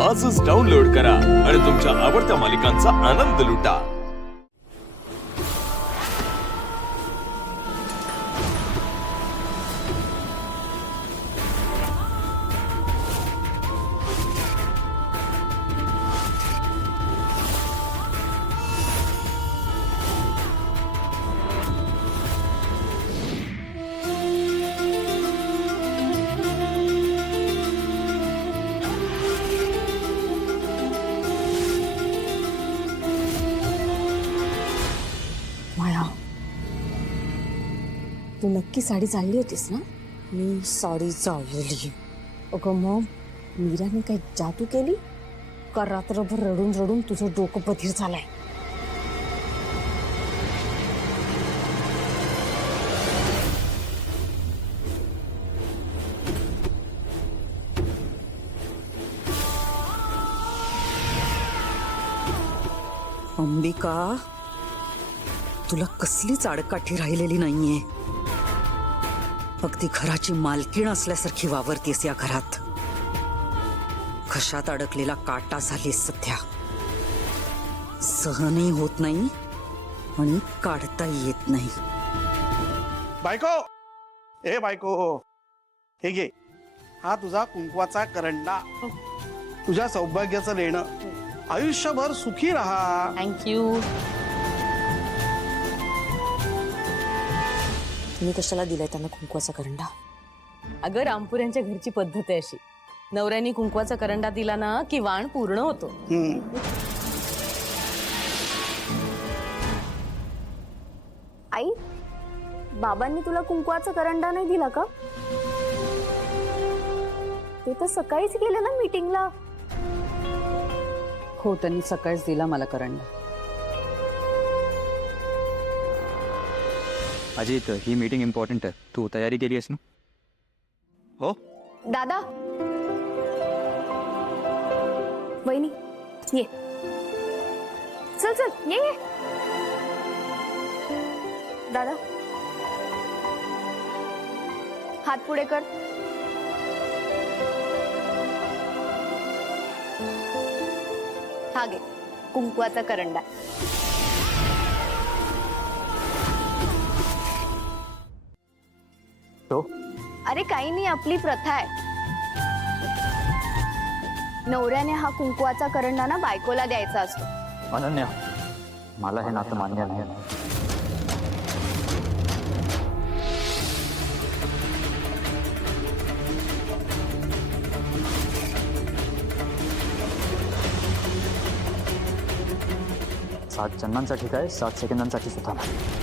आजच डाउनलोड करा आणि तुमच्या आवडत्या मालिकांचा आनंद लुटा। माया, तू नक्की साडी चालली होतीस ना? मी साडी चाललेली। अगं मग मीराने काही जादू केली का? रात्रभर रडून रडून तुझं डोकं बधीर झालंय? अंबिका, तुला कसलीच आडकाठी राहिलेली नाहीये। अगदी घराची मालकीण असल्यासारखी वावरतेस या घरात। कशात अडकलेला काटा झालीस सध्या। सहनही होत नाही आणि काढताही येत नाही। बायको, ए बायको, हे घे, हा तुझा कुंकवाचा करंडा। तुझ्या सौभाग्याचं लेणं। आयुष्यभर सुखी राहा। थँक्यू। तुम्ही कशाला दिलाय त्यांना कुंकवाचा करंडा? अगं रामपूर यांच्या घरची पद्धत आहे अशी, नवऱ्यानी कुंकवाचा करंडा दिला ना की वाण पूर्ण होतो। आई, बाबांनी तुला कुंकवाचा करंडा नाही दिला का? ते तर सकाळीच गेले ना मीटिंगला। हो, त्यांनी सकाळीच दिला मला करंडा। अजित, ही मीटिंग इम्पॉर्टंट आहे, तू तयारी केली आहेस ना? हो दादा, वहिनी ये, चल चल ये। दादा, हात पुढे कर। हा घे कुंकवाचा करंडा। तो अरे काही नाही, आपली प्रथा आहे। नवऱ्याने हा कुंकवाचा करंडा ना बायकोला द्यायचा असतो। अनन्या, मला हे नातं मान्य नाही। सात जन्मांसाठी काय, 7 सेकंदांसाठी सुद्धा नाही।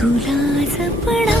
तुला जपणा